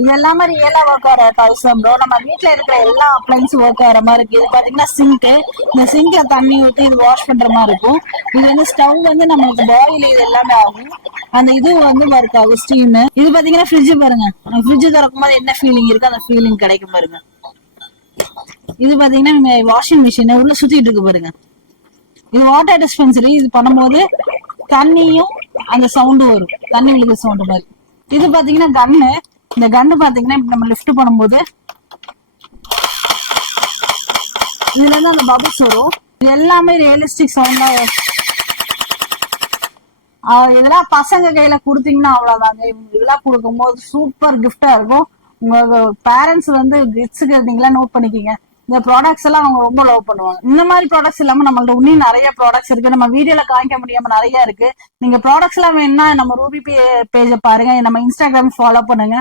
இது எல்லாமே ரியலா ஒர்க் ஆகிற டாய்ஸ் தான் ப்ரோ. நம்ம வீட்டுல இருக்கிற எல்லா அப்ளைன்ஸும் ஒர்க் ஆகிற மாதிரி இருக்கு. இது பாத்தீங்கன்னா சிங்க். இந்த சிங்க்ல தண்ணி ஊற்றி இது வாஷ் பண்ற மாதிரி இருக்கும். இது வந்து ஸ்டவ் வந்து நம்மளுக்கு பாயில் இது எல்லாமே ஆகும். அந்த இது வந்து ஒர்க் ஆகும் ஸ்டீம். இது பாத்தீங்கன்னா ஃப்ரிட்ஜ் பாருங்க. ஃப்ரிட்ஜ் திறக்கும் போது என்ன ஃபீலிங் இருக்கு அந்த ஃபீலிங் கிடைக்கும் பாருங்க. இது பாத்தீங்கன்னா வாஷிங் மிஷின் உள்ள சுத்திட்டு இருக்கு பாருங்க. இது வாட்டர் டிஸ்பென்சரி. இது பண்ணும்போது தண்ணியும் அந்த சவுண்டும் வரும், தண்ணி விழுகிற சவுண்ட் மாதிரி. இது பாத்தீங்கன்னா கன்னு. இந்த கன்னு பாத்தீங்கன்னா இப்ப நம்ம லிஃப்ட் பண்ணும்போது இதுல இருந்து அந்த பபிள்ஸ் வரும். இது எல்லாமே ரியலிஸ்டிக் சவுண்டா. இதெல்லாம் பசங்க கையில கொடுத்தீங்கன்னா அவ்வளவுதாங்க. இதெல்லாம் கொடுக்கும்போது சூப்பர் கிஃப்டா இருக்கும். உங்க பேரண்ட்ஸ் வந்து கிட்ஸுக்கு இருந்தீங்களா நோட் பண்ணிக்கீங்க. இந்த ப்ராடக்ட்ஸ் எல்லாம் அவங்க ரொம்ப லவ் பண்ணுவாங்க. இந்த மாதிரி ப்ராடக்ட்ஸ் இல்லாம நம்மள்ட்ட இன்னும் நிறைய ப்ராடக்ட்ஸ் இருக்கு. நம்ம வீடியோல காமிக்க முடியாம நிறைய இருக்கு. நீங்க ப்ராடக்ட்ஸ் எல்லாம் வேணும்னா நம்ம ரூபி பேஜை பாருங்க, நம்ம இன்ஸ்டாகிராம் ஃபாலோ பண்ணுங்க.